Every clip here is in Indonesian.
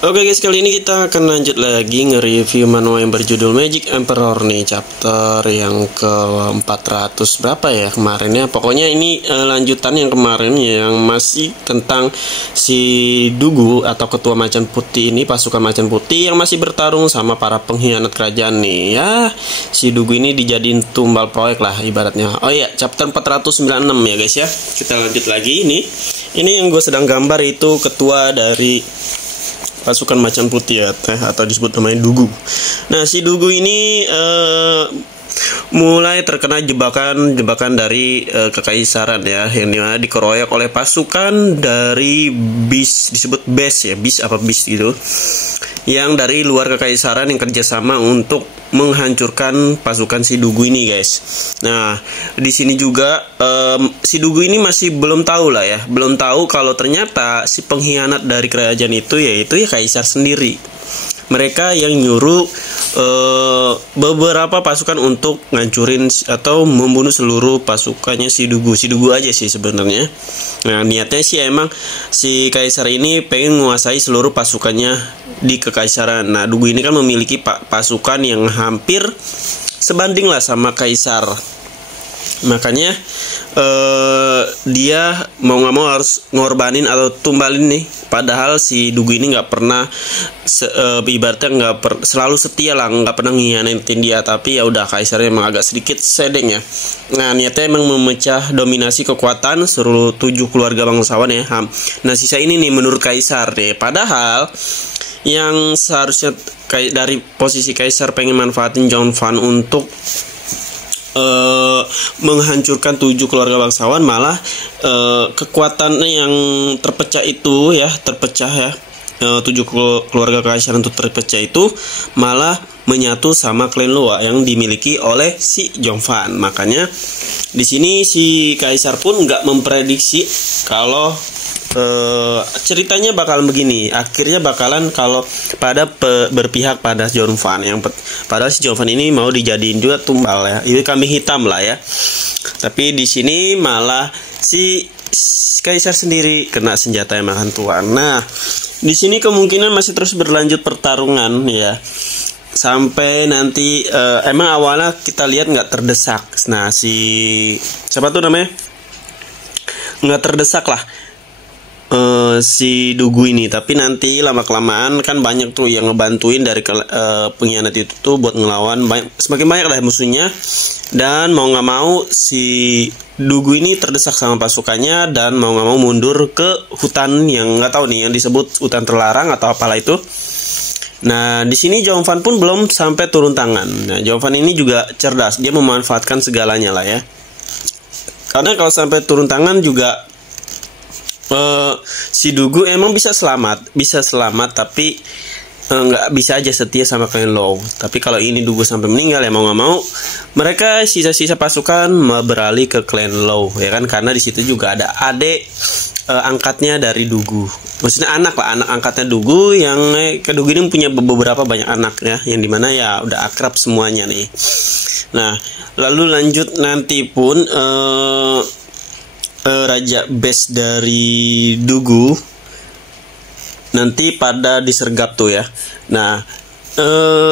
Oke guys, kali ini kita akan lanjut lagi nge-review manual yang berjudul Magic Emperor nih, chapter yang ke 400 berapa ya kemarinnya. Pokoknya ini lanjutan yang kemarin yang masih tentang si Dugu atau ketua macan putih ini, pasukan macan putih yang masih bertarung sama para pengkhianat kerajaan nih. Ya, si Dugu ini dijadiin tumbal proyek lah ibaratnya. Oh iya, chapter 496 ya guys ya. Kita lanjut lagi ini. Ini yang gue sedang gambar itu ketua dari pasukan macan putih ya, atau disebut namanya Dugu. Nah, si Dugu ini mulai terkena jebakan dari kekaisaran ya, yang dimana dikeroyok oleh pasukan dari bis, disebut bes ya, bis apa bis gitu, yang dari luar kekaisaran yang kerjasama untuk menghancurkan pasukan si Dugu ini guys. Nah, di sini juga si Dugu ini masih belum tahu lah ya, belum tahu kalau ternyata si pengkhianat dari kerajaan itu yaitu ya kaisar sendiri. Mereka yang nyuruh beberapa pasukan untuk ngancurin atau membunuh seluruh pasukannya si Dugu aja sih sebenarnya. Nah, niatnya sih emang si kaisar ini pengen menguasai seluruh pasukannya di kekaisaran. Nah, Dugu ini kan memiliki pasukan yang hampir sebanding lah sama kaisar. Makanya dia mau nggak mau harus ngorbanin atau tumbalin nih. Padahal si Dugu ini nggak pernah ibaratnya selalu setia lah, nggak pernah ngianatin dia. Tapi ya udah, kaisarnya emang agak sedikit sedeng ya. Nah, niatnya emang memecah dominasi kekuatan seluruh 7 keluarga bangsawan ya. Nah, sisa ini nih menurut kaisar deh. Padahal yang seharusnya dari posisi kaisar pengen manfaatin John Van untuk menghancurkan 7 keluarga bangsawan, malah kekuatan yang terpecah ya, 7 keluarga kekaisaran itu terpecah itu malah menyatu sama klan Loa yang dimiliki oleh si John Van. Makanya di sini si kaisar pun nggak memprediksi kalau ceritanya bakalan begini. Akhirnya bakalan kalau berpihak pada John Van, yang padahal si John Van ini mau dijadiin juga tumbal ya, itu kambing hitam lah ya. Tapi di sini malah si kaisar sendiri kena senjata yang makan tuan. Nah, di sini kemungkinan masih terus berlanjut pertarungan ya, sampai nanti emang awalnya kita lihat nggak terdesak. Nah, si siapa tuh namanya, nggak terdesak lah si Dugu ini. Tapi nanti lama-kelamaan kan banyak tuh yang ngebantuin dari pengkhianat itu tuh buat ngelawan, semakin banyak lah musuhnya. Dan mau nggak mau si Dugu ini terdesak sama pasukannya dan mau nggak mau mundur ke hutan yang nggak tahu nih, yang disebut hutan terlarang atau apalah itu. Nah, di sini John Van pun belum sampai turun tangan. Nah, John Van ini juga cerdas, dia memanfaatkan segalanya lah ya. Karena kalau sampai turun tangan juga si Dugu emang bisa selamat, tapi nggak bisa aja setia sama klan Low. Tapi kalau ini Dugu sampai meninggal ya mau nggak mau mereka sisa-sisa pasukan beralih ke klan Low ya kan, karena di situ juga ada adik angkatnya dari Dugu, maksudnya anak angkatnya Dugu, yang Dugu ini punya beberapa banyak anak ya, yang dimana ya udah akrab semuanya nih. Nah, lalu lanjut nanti pun Raja Bes dari Dugu nanti pada disergap tuh ya. Nah,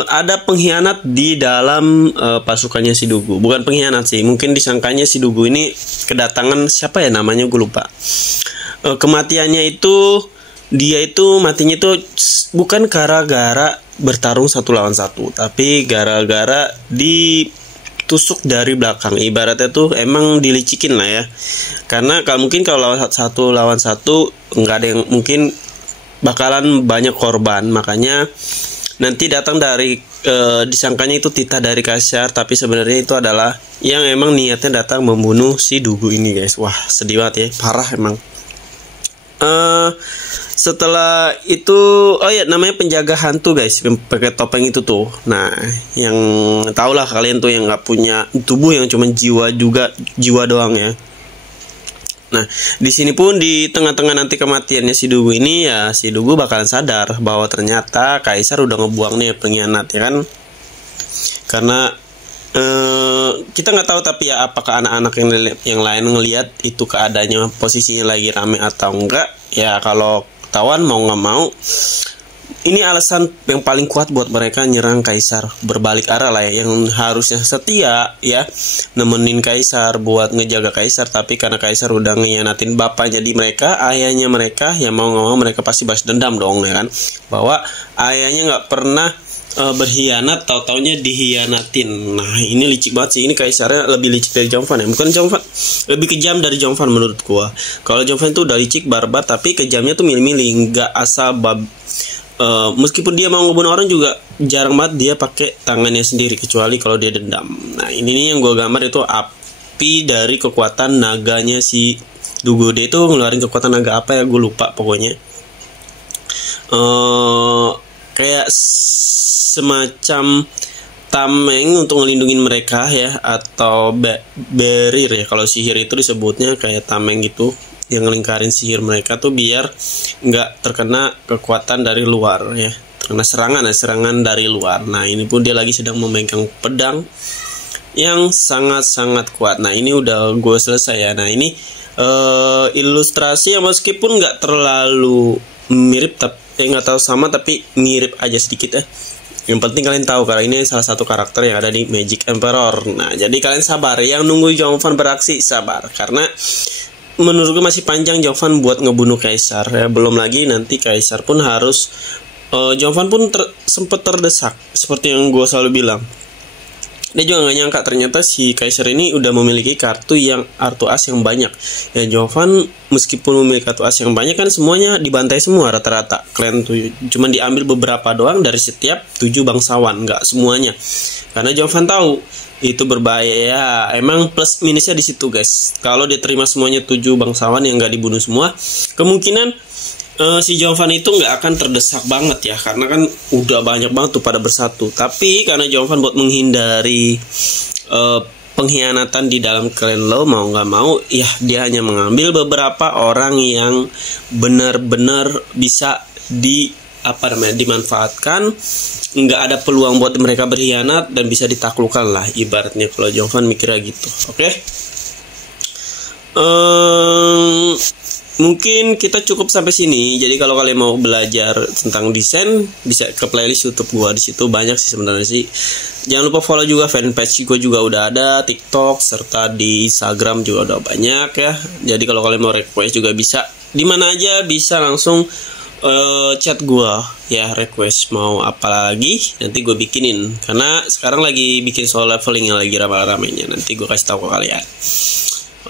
ada pengkhianat di dalam pasukannya si Dugu. Bukan pengkhianat sih, mungkin disangkanya si Dugu ini kedatangan siapa ya namanya, gue lupa. Kematiannya itu, dia itu matinya itu bukan gara-gara bertarung 1 lawan 1, tapi gara-gara tusuk dari belakang. Ibaratnya tuh emang dilicikin lah ya. Karena mungkin kalau lawan satu nggak ada yang, mungkin bakalan banyak korban. Makanya nanti datang dari disangkanya itu titah dari kaisar, tapi sebenarnya itu adalah yang emang niatnya datang membunuh si Dugu ini guys. Wah, sedih banget ya, parah emang. Setelah itu, oh ya, namanya penjaga hantu guys, pakai topeng itu tuh. Nah, yang tau lah kalian tuh yang nggak punya tubuh, yang cuma jiwa doang ya. Nah, di sini pun di tengah-tengah nanti kematiannya si Dugu ini ya, si Dugu bakalan sadar bahwa ternyata kaisar udah ngebuang nih pengkhianat ya kan. Karena kita nggak tahu, tapi ya apakah anak-anak yang lain ngelihat itu keadaannya posisinya lagi rame atau enggak ya. Kalau ketahuan mau nggak mau Ini alasan yang paling kuat buat mereka nyerang Kaisar, berbalik arah lah ya, yang harusnya setia ya nemenin Kaisar buat ngejaga Kaisar, tapi karena Kaisar udah ngianatin bapaknya di mereka, ayahnya mereka, ya mau nggak mau mereka pasti balas dendam dong ya kan, bahwa ayahnya nggak pernah berkhianat, tau-taunya dihianatin. Nah ini licik banget sih, ini Kaisarnya lebih licik dari Zhongfan ya, bukan Zhongfan, lebih kejam dari Zhongfan menurut gua. Kalau Zhongfan itu udah licik barbar, tapi kejamnya tuh milih-milih, nggak asal meskipun dia mau ngebunuh orang juga jarang banget dia pakai tangannya sendiri, kecuali kalau dia dendam. Nah ini nih yang gue gambar itu api dari kekuatan naganya si Dugode, itu ngeluarin kekuatan naga apa ya gue lupa pokoknya. Kayak semacam tameng untuk ngelindungin mereka ya, atau barrier ya, kalau sihir itu disebutnya kayak tameng gitu, yang ngelingkarin sihir mereka tuh biar nggak terkena kekuatan dari luar ya, terkena serangan dari luar. Nah ini pun dia lagi sedang memegang pedang yang sangat-sangat kuat. Nah ini udah gue selesai ya. Nah ini ilustrasi yang meskipun nggak terlalu mirip, tapi nggak tahu sama, tapi mirip aja sedikit ya. Yang penting kalian tahu kalau ini salah satu karakter yang ada di Magic Emperor. Nah jadi kalian sabar, yang nunggu Zhongfan beraksi sabar, karena menurut gue masih panjang Zhongfan buat ngebunuh Kaisar ya. Belum lagi nanti Kaisar pun harus Zhongfan pun sempat terdesak, seperti yang gue selalu bilang. Dia juga gak nyangka ternyata si Kaisar ini udah memiliki kartu as yang banyak ya. Zhongfan meskipun memiliki kartu as yang banyak kan semuanya dibantai semua rata-rata. Klan tuh cuma diambil beberapa doang dari setiap 7 bangsawan, nggak semuanya, karena Zhongfan tahu itu berbahaya ya. Emang plus minusnya di situ guys. Kalau diterima semuanya 7 bangsawan yang nggak dibunuh semua, kemungkinan si Zhongfan itu nggak akan terdesak banget ya, karena kan udah banyak banget tuh pada bersatu. Tapi karena Zhongfan buat menghindari pengkhianatan di dalam klan lo, mau nggak mau ya dia hanya mengambil beberapa orang yang benar-benar bisa dimanfaatkan, nggak ada peluang buat mereka berkhianat dan bisa ditaklukkan lah ibaratnya, kalau Zhongfan mikirnya gitu. Oke. Mungkin kita cukup sampai sini. Jadi kalau kalian mau belajar tentang desain, bisa ke playlist YouTube gua, di situ banyak sih sebenarnya sih. Jangan lupa follow juga fanpage gua, juga udah ada TikTok, serta di Instagram juga udah banyak ya. Jadi kalau kalian mau request juga bisa, di mana aja bisa langsung chat gua ya, request mau apa lagi nanti gue bikinin, karena sekarang lagi bikin soal leveling yang lagi ramai-ramainya, nanti gue kasih tahu ke kalian.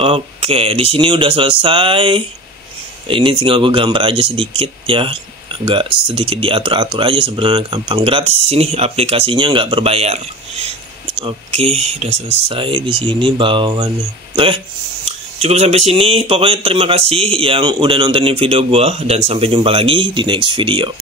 Oke, di sini udah selesai. Ini tinggal gue gambar aja sedikit ya, agak sedikit diatur-atur aja, sebenarnya gampang, gratis sini, aplikasinya nggak berbayar. Oke, udah selesai di sini bawaannya. Oke, cukup sampai sini. Pokoknya terima kasih yang udah nontonin video gue, dan sampai jumpa lagi di next video.